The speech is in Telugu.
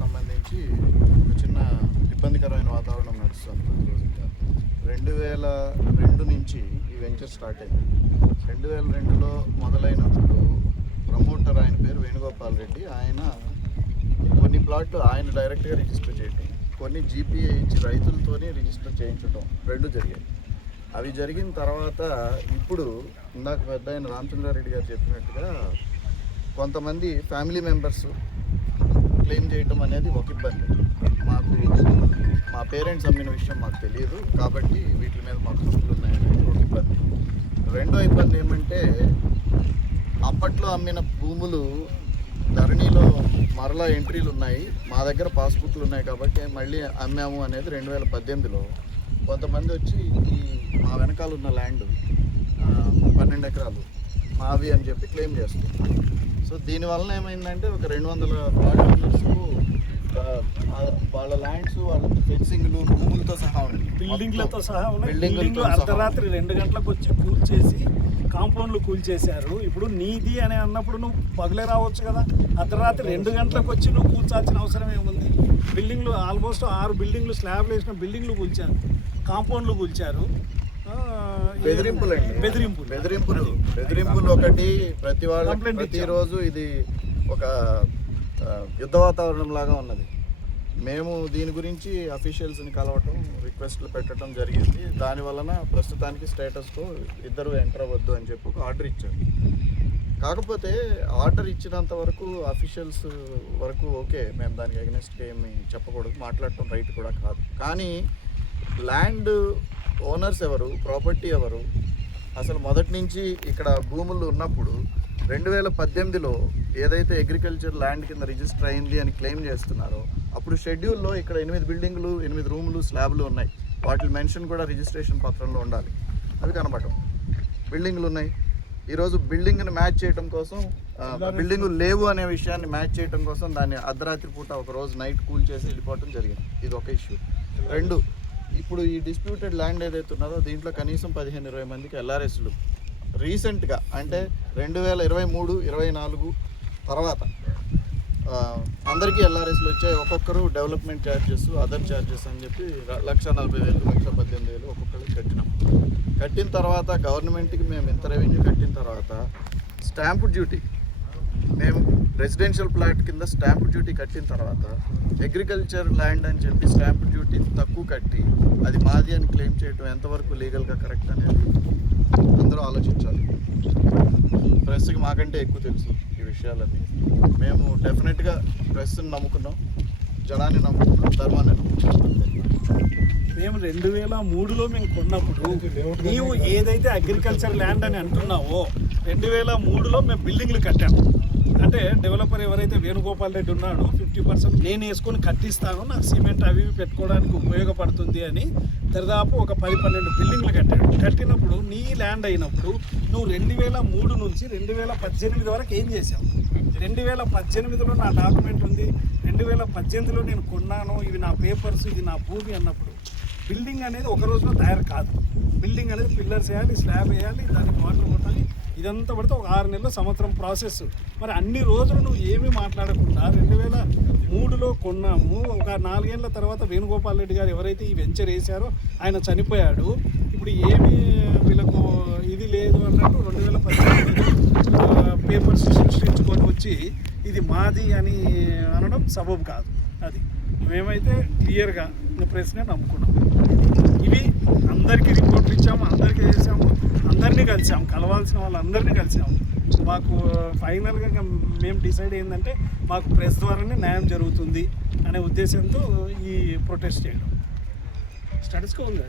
సంబంధించి ఒక చిన్న ఇబ్బందికరమైన వాతావరణం నడుస్తుంది కొద్ది రోజులుగా. 2002 నుంచి ఈ వెంచర్ స్టార్ట్ అయింది. 2002లో మొదలైనప్పుడు ప్రమోటర్ ఆయన పేరు వేణుగోపాల్ రెడ్డి. ఆయన కొన్ని ప్లాట్లు ఆయన డైరెక్ట్గా రిజిస్టర్ చేయటం, కొన్ని జీపీఏ ఇచ్చి రైతులతోనే రిజిస్టర్ చేయించడం రెండు జరిగాయి. అవి జరిగిన తర్వాత ఇప్పుడు ఇందాక పెద్ద ఆయన రామచంద్రారెడ్డి గారు చెప్పినట్టుగా కొంతమంది ఫ్యామిలీ మెంబర్స్ క్లెయిమ్ చేయటం అనేది ఒక ఇబ్బంది. మాకు మా పేరెంట్స్ అమ్మిన విషయం మాకు తెలియదు కాబట్టి వీటి మీద మాకు హక్కులు ఉన్నాయనేది ఒక ఇబ్బంది. రెండో ఇబ్బంది ఏమంటే అప్పట్లో అమ్మిన భూములు ధరణిలో మరలా ఎంట్రీలు ఉన్నాయి, మా దగ్గర పాస్బుక్లు ఉన్నాయి కాబట్టి మళ్ళీ అమ్మాము అనేది 2018లో కొంతమంది వచ్చి ఈ మా వెనకాల ఉన్న ల్యాండ్ 12 ఎకరాలు మావి అని చెప్పి క్లెయిమ్ చేస్తున్నారు. సో దీనివల్ల ఏమైందంటే ఒక 200 ప్లాట్ ఓనర్స్కు వాళ్ళ ల్యాండ్స్ వాళ్ళ ఫెన్సింగ్లు భూములతో సహా ఉంది, బిల్డింగ్లతో సహా ఉన్నాయి. బిల్డింగ్లు అర్ధరాత్రి 2 గంటలకు వచ్చి కూల్చేసి కాంపౌండ్లు కూల్చేశారు. ఇప్పుడు నీది అని అన్నప్పుడు నువ్వు పగలే రావచ్చు కదా, అర్ధరాత్రి 2 గంటలకు వచ్చి నువ్వు కూల్చాల్సిన అవసరం ఏముంది? బిల్డింగ్లు ఆల్మోస్ట్ 6 బిల్డింగ్లు స్లాబ్లు వేసిన బిల్డింగ్లు కూల్చారు, కాంపౌండ్లు కూల్చారు. బెదిరింపులు ఒకటి ప్రతిరోజు ఇది ఒక యుద్ధ వాతావరణం లాగా ఉన్నది. మేము దీని గురించి అఫీషియల్స్ని కలవటం, రిక్వెస్ట్లు పెట్టడం జరిగింది. దాని వలన ప్రస్తుతానికి స్టేటస్తో ఇద్దరు ఎంటర్ అవ్వద్దు అని చెప్పి ఒక ఆర్డర్ ఇచ్చారు. కాకపోతే ఆర్డర్ ఇచ్చినంత వరకు అఫీషియల్స్ వరకు ఓకే, మేము దానికి అగెనెస్ట్గా ఏమి చెప్పకూడదు, మాట్లాడటం రైట్ కూడా కాదు. కానీ ల్యాండ్ ఓనర్స్ ఎవరు, ప్రాపర్టీ ఎవరు, అసలు మొదటి నుంచి ఇక్కడ భూములు ఉన్నప్పుడు 2018లో ఏదైతే అగ్రికల్చర్ ల్యాండ్ కింద రిజిస్టర్ అయింది అని క్లెయిమ్ చేస్తున్నారో అప్పుడు షెడ్యూల్లో ఇక్కడ 8 బిల్డింగులు 8 రూములు స్లాబ్లు ఉన్నాయి. వాటి మెన్షన్ కూడా రిజిస్ట్రేషన్ పత్రంలో ఉండాలి, అవి కనబడవు. బిల్డింగులు ఉన్నాయి. ఈరోజు బిల్డింగ్ని మ్యాచ్ చేయడం కోసం, బిల్డింగులు లేవు అనే విషయాన్ని మ్యాచ్ చేయడం కోసం దాన్ని అర్ధరాత్రి పూట ఒక రోజు నైట్ కూల్ చేసి వెళ్ళిపోవడం జరిగింది. ఇది ఒక ఇష్యూ. రెండు, ఇప్పుడు ఈ డిస్ప్యూటెడ్ ల్యాండ్ ఏదైతే ఉన్నదో దీంట్లో కనీసం 15-20 మందికి ఎల్ఆర్ఎస్లు రీసెంట్గా అంటే 2023-24 తర్వాత అందరికీ ఎల్ఆర్ఎస్లు వచ్చాయి. ఒక్కొక్కరు డెవలప్మెంట్ ఛార్జెస్, అదర్ ఛార్జెస్ అని చెప్పి 1,40,000, 1,18,000 ఒక్కొక్కరికి కట్టిన తర్వాత గవర్నమెంట్కి మేము ఇంత రెవెన్యూ కట్టిన తర్వాత స్టాంపు డ్యూటీ, మేము రెసిడెన్షియల్ ప్లాట్ కింద స్టాంపు డ్యూటీ కట్టిన తర్వాత అగ్రికల్చర్ ల్యాండ్ అని చెప్పి స్టాంపు డ్యూటీ తక్కువ కట్టి అది మాది అని క్లెయిమ్ చేయడం ఎంతవరకు లీగల్గా కరెక్ట్ అనేది అందరూ ఆలోచించాలి. ప్రెస్కి మాకంటే ఎక్కువ తెలుసు ఈ విషయాలన్నీ. మేము డెఫినెట్గా ప్రెస్ని నమ్ముకున్నాం, జనాన్ని నమ్ముకున్నాం, ధర్మాన్ని నమ్ముకున్నాం. మేము 2003లో మేము కొన్నప్పుడు నీవు ఏదైతే అగ్రికల్చర్ ల్యాండ్ అని అంటున్నావో 2003లో మేము బిల్డింగ్లు కట్టాము. అంటే డెవలపర్ ఎవరైతే వేణుగోపాల్ రెడ్డి ఉన్నాడో 50% నేను వేసుకొని కట్టిస్తాను, నాకు సిమెంట్ అవి పెట్టుకోవడానికి ఉపయోగపడుతుంది అని దాదాపు ఒక 10-12 బిల్డింగ్లు కట్టాడు. కట్టినప్పుడు నీ ల్యాండ్ అయినప్పుడు నువ్వు 2003 నుంచి 2018 వరకు ఏం చేసావు? 2018లో నా డాక్యుమెంట్ ఉంది, 2018లో నేను కొన్నాను, ఇవి నా పేపర్స్, ఇది నా భూమి అన్నప్పుడు బిల్డింగ్ అనేది ఒక రోజులో తయారు కాదు. బిల్డింగ్ అనేది పిల్లర్స్ వేయాలి, స్లాబ్ వేయాలి, దానికి వాటర్ కొట్టాలి, ఇదంతా పడితే ఒక 6 నెలల సంవత్సరం ప్రాసెస్. మరి అన్ని రోజులు నువ్వు ఏమీ మాట్లాడకుండా 2003లో కొన్నాము, ఒక 4 ఏళ్ళ తర్వాత వేణుగోపాల్ రెడ్డి గారు ఎవరైతే ఈ వెంచర్ వేశారో ఆయన చనిపోయాడు. ఇప్పుడు ఏమి వీళ్ళకు ఇది లేదు అన్నట్టు 2018 పేపర్స్ సృష్టించుకొని వచ్చి ఇది మాది అని అనడం సబబు కాదు. అది మేమైతే క్లియర్గా ప్రెస్నే నమ్ముకున్నాం. ఇవి అందరికీ రిపోర్ట్లు ఇచ్చాము, అందరికీ చేసాము, అందరినీ కలిసాము, కలవాల్సిన వాళ్ళందరినీ కలిసాము. మాకు ఫైనల్గా మేము డిసైడ్ ఏంటంటే మాకు ప్రెస్ ద్వారానే న్యాయం జరుగుతుంది అనే ఉద్దేశంతో ఈ ప్రొటెస్ట్ చేయడం స్టేటస్గా ఉంది.